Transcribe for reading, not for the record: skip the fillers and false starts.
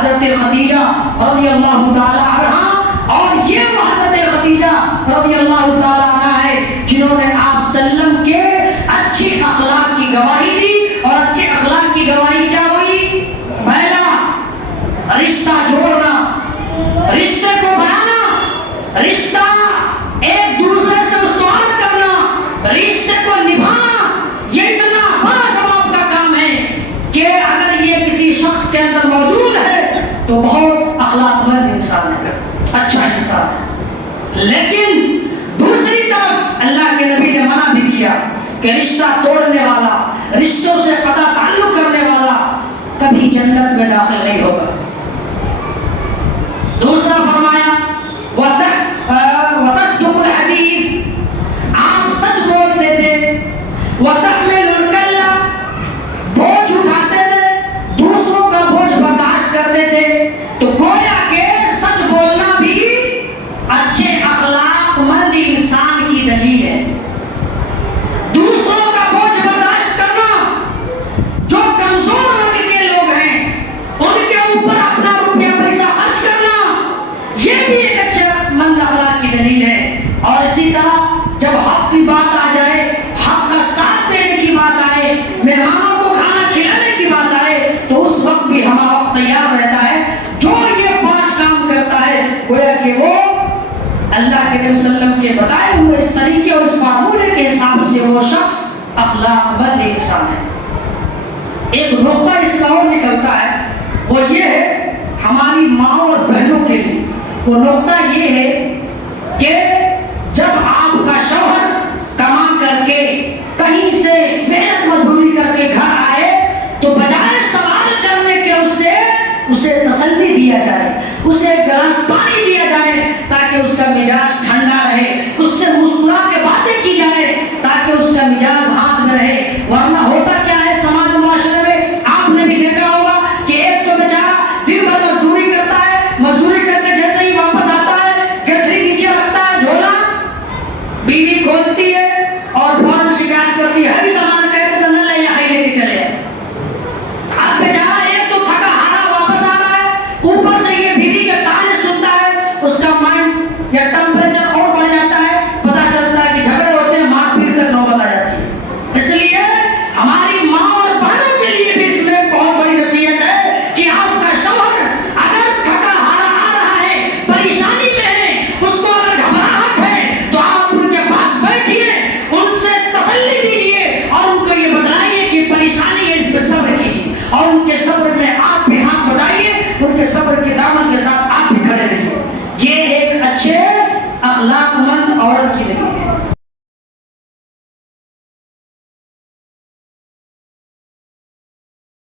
حضرت خدیجہ رضی اللہ تعالی عنہ، اور یہ وہ حضرت خدیجہ رضی اللہ تعالی عنہ ہے جنہوں نے آپ صلی اللہ علیہ وسلم کے اچھی اخلاق کی گواہی دی. اور اچھے اخلاق کی گواہی کیا ہوئی؟ پہلا رشتہ جوڑنا، رشتے کو بنانا، رشتہ ایک دوسرے سے استوار کرنا، رشتے کو نبھانا. یہ اتنا بڑا ثواب کا کام ہے کہ اگر یہ کسی شخص کے اندر موجود ہے تو بہت اخلاق مند انسان ہے، اچھا انسان ہے. لیکن دوسری طرف اللہ کے نبی نے منع بھی کیا کہ رشتہ توڑنے والا، رشتوں سے قطع تعلق کرنے والا کبھی جنت میں داخل نہیں ہوگا. دوسرا فرمایا وَتَصْدُقُ الْحَدِيثِ، آپ سچ بولتے تھے. وَتَحْمِلُ الْكَلَّ، بوجھ اٹھاتے تھے، دوسروں کا بوجھ برداشت کرتے تھے. تو گویا کہ سچ بولنا بھی اچھے اخلاق مند انسان کی دلیل ہے. دوسروں کا بوجھ برداشت کرنا، جو کمزور ورگ کے لوگ ہیں ان کے اوپر اپنا روپیہ پیسہ خرچ کرنا، یہ بھی ایک اچھے مند اخلاق کی دلیل ہے. اور اسی طرح جب حق کی بات آ جائے، حق کا ساتھ دینے کی بات آئے، مہمانوں کو کھانا کھلانے کی بات آئے، تو اس وقت بھی ہمارا وقت تیار رہتا ہے. جو یہ 5 کام کرتا ہے گویا کہ وہ اللہ کے نبی صلی اللہ علیہ وسلم کے بتائے ہوئے اس طریقے اور اس معمولے کے حساب سے وہ شخص اخلاق مند انسان ہے. ایک نقطہ اس کا اور نکلتا ہے، وہ یہ ہے ہماری ماں اور بہنوں کے لیے. وہ نقطہ یہ ہے کہ جب آپ کا شوہر کما کر کے کہیں سے محنت مزدوری کر کے گھر آئے تو بجائے سوال کرنے کے اسے تسلی دیا جائے، اسے ایک گلاس پانی دیا جائے تاکہ اس کا مزاج ٹھنڈا رہے، اس سے مسکرا کے باتیں کی جائے تاکہ اس کا مزاج ہاتھ میں رہے. ورنہ ہوتا کیا ہے سماج و معاشرے میں، آپ نے بھی دیکھا ہوگا کہ ایک تو بیچارہ دن بھر مزدوری کرتا ہے، مزدوری کر کے جیسے ہی واپس آتا ہے گٹھری نیچے رکھتا ہے، جھولا بیوی کھولتی ہے اور فوراً شکایت کرتی ہے، ہر سامان کہتے تو نہ لے یہاں لے کے چلے. اب بیچارہ ایک تو تھکا ہارا واپس آ رہا ہے، اوپر سے یہ بیوی کے تانے سنتا ہے، اس کا مائنڈ یا ٹمپریچر اور بڑھ جاتا ہے. پتہ چلتا ہے کہ جھگڑے ہوتے ہیں، مار پیٹ تک نوبت آ جاتی ہے. اس لیے ہماری ماں اور بہنوں کے لیے بھی اس میں بہت بڑی نصیحت ہے کہ آپ کا شوہر اگر تھکا ہارا آ رہا ہے، پریشانی میں ہے، اس کو اگر گھبراہٹ ہے تو آپ ان کے پاس بیٹھیے، ان سے تسلی دیجیے اور ان کو یہ بتلائیے کہ پریشانی ہے، اس پہ صبر کیجیے اور ان کے صبر میں آپ بھی ہاتھ بٹائیے، ان کے صبر کے